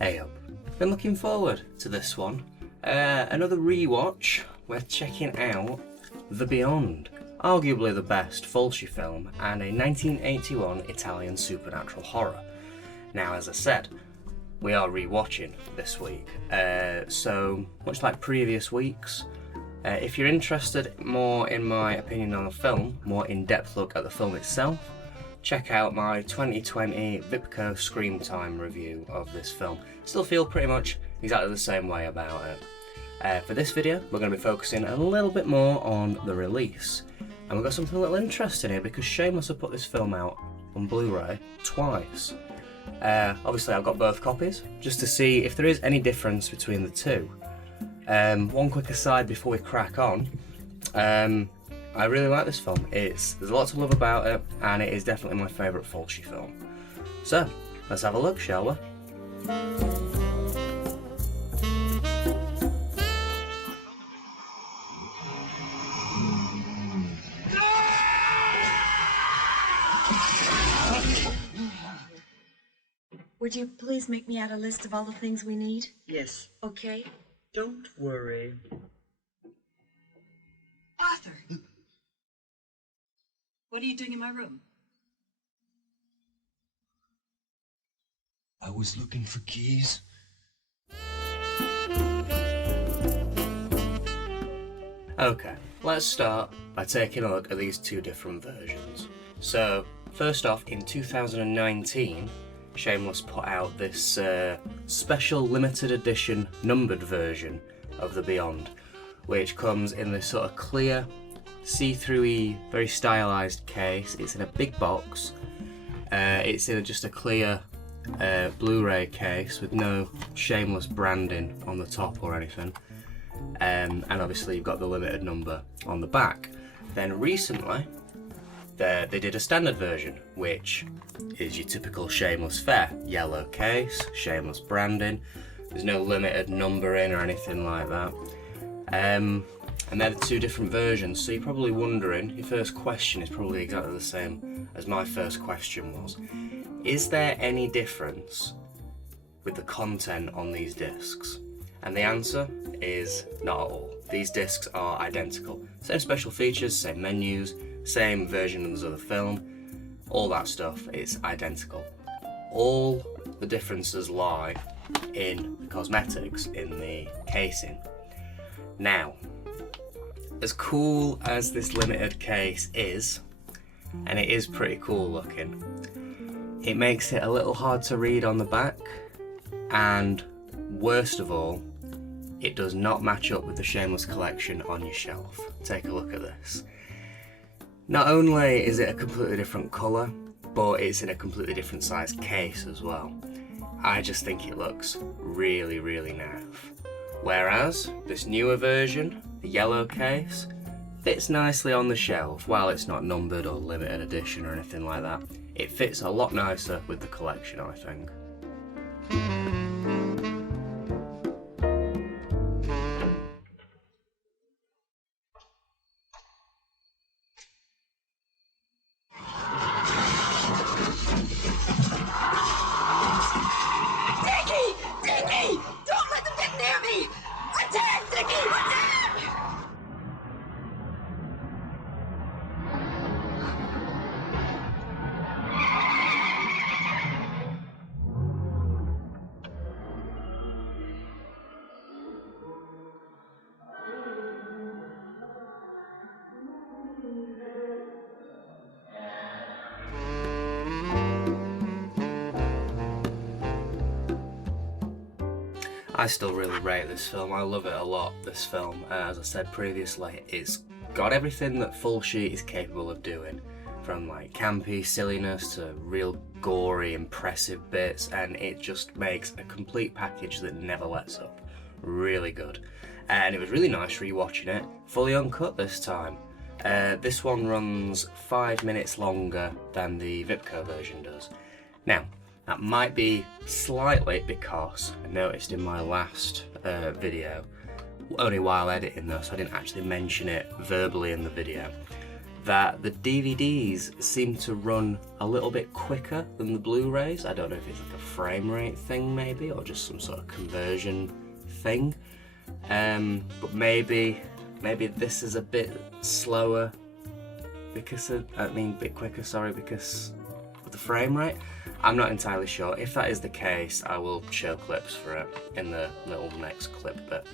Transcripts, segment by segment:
Hey up, been looking forward to this one. Another rewatch. We're checking out The Beyond, arguably the best Fulci film and a 1981 Italian supernatural horror. Now, as I said, we are rewatching this week, so much like previous weeks, if you're interested more in my opinion on the film, more in-depth look at the film itself, check out my 2020 Vipco Screen Time review of this film. Still feel pretty much exactly the same way about it. For this video, we're going to be focusing a little bit more on the release. And we've got something a little interesting here because Shameless have put this film out on Blu-ray twice. Obviously I've got both copies, just to see if there is any difference between the two. One quick aside before we crack on. I really like this film. There's a lot to love about it, and it is definitely my favourite Fulci film. So, let's have a look, shall we? Would you please make me out a list of all the things we need? Yes. Okay. Don't worry. Arthur! What are you doing in my room? I was looking for keys. Okay, let's start by taking a look at these two different versions. So, first off, in 2019, Shameless put out this special limited edition numbered version of The Beyond, which comes in this sort of clear, see-through-y, very stylised case. It's in a big box. It's in just a clear Blu-ray case with no Shameless branding on the top or anything. And obviously you've got the limited number on the back. Then recently, they did a standard version, which is your typical Shameless fare. Yellow case, Shameless branding. There's no limited numbering or anything like that. And they're the two different versions, so you're probably wondering, your first question is probably exactly the same as my first question was. Is there any difference with the content on these discs? And the answer is not at all. These discs are identical. Same special features, same menus, same versions of the film, all that stuff, it's identical. All the differences lie in the cosmetics, in the casing. Now, as cool as this limited case is, and it is pretty cool looking, it makes it a little hard to read on the back, and worst of all, it does not match up with the Shameless collection on your shelf. Take a look at this. Not only is it a completely different colour, but it's in a completely different size case as well. I just think it looks really, really naff. Whereas this newer version, the yellow case, fits nicely on the shelf. While it's not numbered or limited edition or anything like that, it fits a lot nicer with the collection, I think. Dicky! Don't let them get near me! Attack, Dicky! Attack! I still really rate this film. I love it a lot, this film. As I said previously, it's got everything that Fulci is capable of doing. From like campy silliness to real gory, impressive bits, and it just makes a complete package that never lets up. Really good. And it was really nice rewatching it, fully uncut this time. This one runs 5 minutes longer than the Vipco version does. Now, that might be slightly because I noticed in my last video, only while editing though, so I didn't actually mention it verbally in the video, that the DVDs seem to run a little bit quicker than the Blu-rays. I don't know if it's like a frame rate thing maybe, or just some sort of conversion thing. But maybe this is a bit slower because of, bit quicker, sorry, because of the frame rate. I'm not entirely sure. If that is the case, I will show clips for it in the little next clip bit.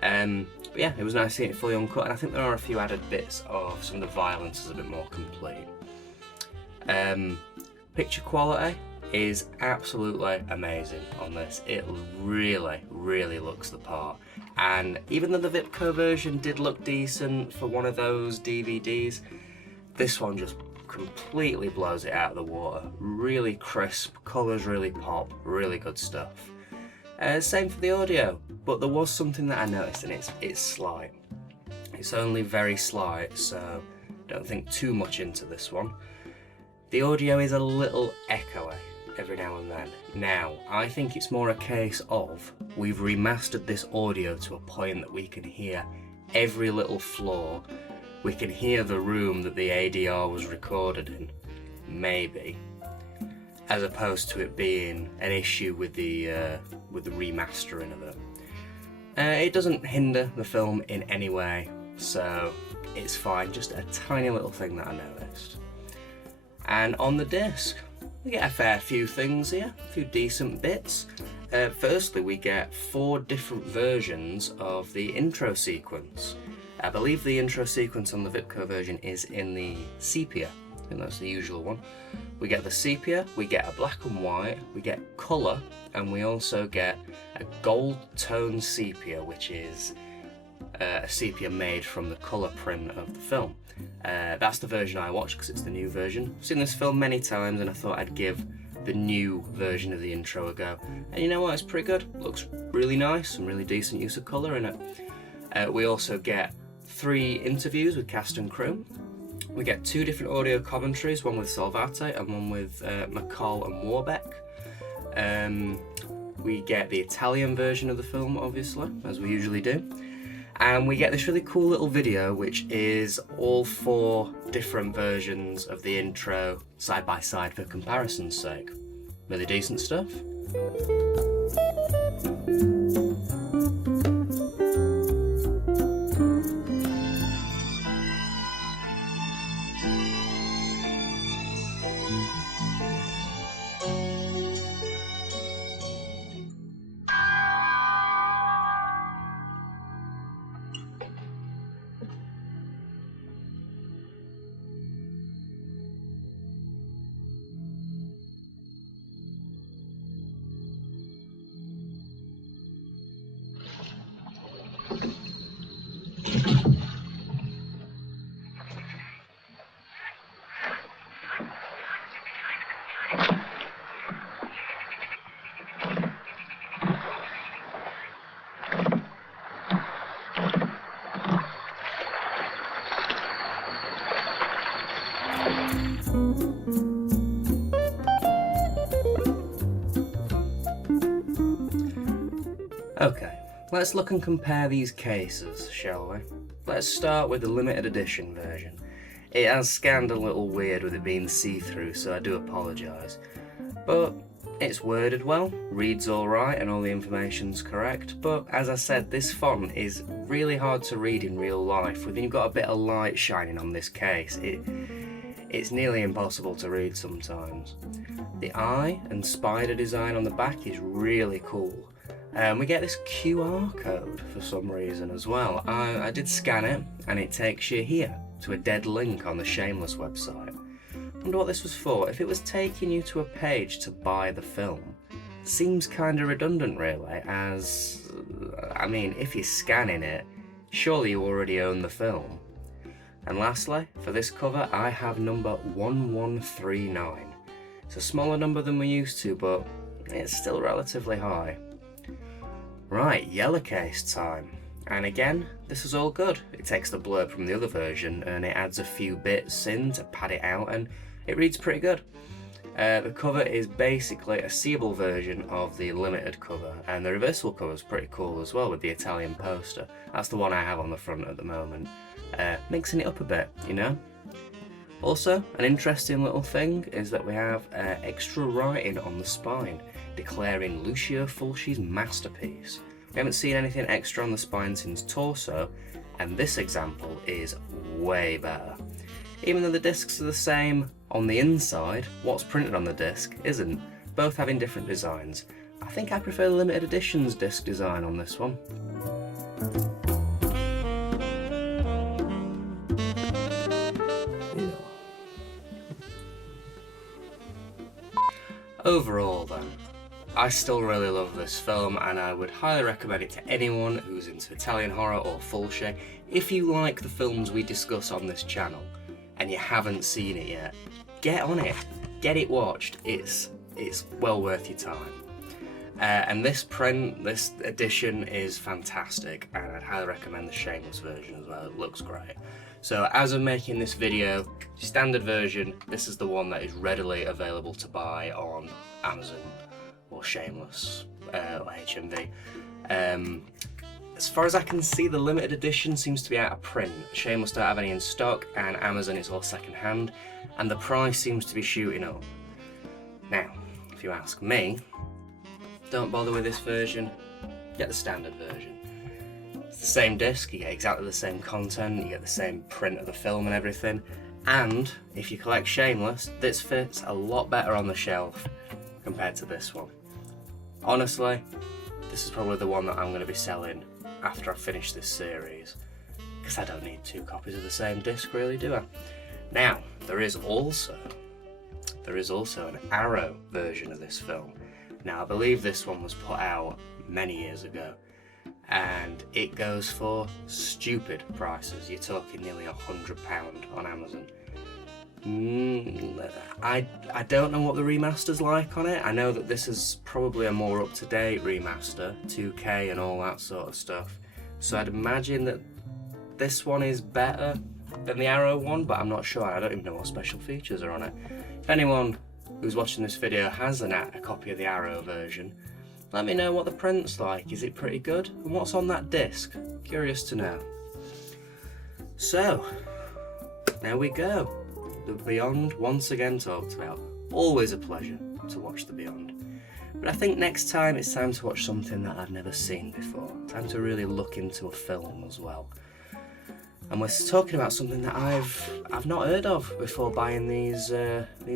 But yeah, it was nice seeing it fully uncut, and I think there are a few added bits of some of the violence is a bit more complete. Picture quality is absolutely amazing on this. It really looks the part. And even though the Vipco version did look decent for one of those DVDs, this one just completely blows it out of the water. Really crisp, colours really pop, really good stuff. Same for the audio, but there was something that I noticed, and it's slight. It's only very slight, so don't think too much into this one. The audio is a little echoey every now and then. Now, I think it's more a case of we've remastered this audio to a point that we can hear every little flaw. We can hear the room that the ADR was recorded in, maybe, as opposed to it being an issue with the remastering of it. It doesn't hinder the film in any way, so it's fine. Just a tiny little thing that I noticed. And on the disc, we get a fair few things here, a few decent bits. Firstly, we get 4 different versions of the intro sequence. I believe the intro sequence on the Vipco version is in the sepia. I think that's the usual one. We get the sepia, we get a black and white, we get colour, and we also get a gold tone sepia, which is a sepia made from the colour print of the film. That's the version I watched because it's the new version. I've seen this film many times and I thought I'd give the new version of the intro a go. And you know what, it's pretty good. Looks really nice, some really decent use of colour in it. We also get 3 interviews with cast and crew. We get 2 different audio commentaries, one with Salvate and one with McCall and Warbeck. We get the Italian version of the film, obviously, as we usually do. And we get this really cool little video, which is all 4 different versions of the intro side by side for comparison's sake. Really decent stuff. Okay, let's look and compare these cases, shall we? Let's start with the limited edition version. It has scanned a little weird with it being see-through, so I do apologise. But it's worded well, reads alright, and all the information's correct, but as I said, this font is really hard to read in real life. When you've got a bit of light shining on this case, it's nearly impossible to read sometimes. The eye and spider design on the back is really cool. We get this QR code for some reason as well. I did scan it, and it takes you here to a dead link on the Shameless website. I wonder what this was for. If it was taking you to a page to buy the film, seems kind of redundant really, as, I mean, if you're scanning it, surely you already own the film. And lastly, for this cover, I have number 1139. It's a smaller number than we're used to, but it's still relatively high. Right, yellow case time. And again, this is all good. It takes the blurb from the other version and it adds a few bits in to pad it out, and it reads pretty good. The cover is basically a seeable version of the limited cover, and the reversible cover is pretty cool as well with the Italian poster. That's the one I have on the front at the moment. Mixing it up a bit, you know? Also, an interesting little thing is that we have extra writing on the spine, declaring Lucio Fulci's masterpiece. We haven't seen anything extra on the spine since Torso, and this example is way better. Even though the discs are the same on the inside, what's printed on the disc isn't, both having different designs. I think I prefer the limited editions disc design on this one. Overall then, I still really love this film and I would highly recommend it to anyone who's into Italian horror or Fulci. If you like the films we discuss on this channel and you haven't seen it yet, get on it, get it watched, it's well worth your time. And this edition is fantastic and I'd highly recommend the Shameless version as well, it looks great. So as I'm making this video, standard version, this is the one that is readily available to buy on Amazon or Shameless or HMV. As far as I can see, the limited edition seems to be out of print. Shameless don't have any in stock and Amazon is all second hand and the price seems to be shooting up. Now, if you ask me, don't bother with this version, get the standard version. It's the same disc, you get exactly the same content, you get the same print of the film and everything, and if you collect Shameless, this fits a lot better on the shelf compared to this one. Honestly, this is probably the one that I'm going to be selling after I finish this series, because I don't need 2 copies of the same disc really, do I? Now, there is also an Arrow version of this film. Now, I believe this one was put out many years ago, and it goes for stupid prices. You're talking nearly £100 on Amazon. I don't know what the remaster's like on it. I know that this is probably a more up-to-date remaster, 2K and all that sort of stuff. So I'd imagine that this one is better than the Arrow one, but I'm not sure. I don't even know what special features are on it. If anyone who's watching this video has a copy of the Arrow version, let me know what the print's like. Is it pretty good? And what's on that disc? Curious to know. So, there we go. The Beyond once again talked about. Always a pleasure to watch The Beyond. But I think next time it's time to watch something that I've never seen before. Time to really look into a film as well. And we're talking about something that I've not heard of before buying these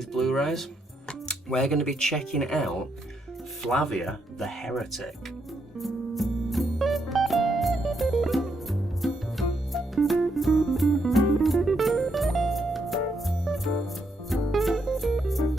Blu Rays. We're going to be checking out Flavia The Heretic.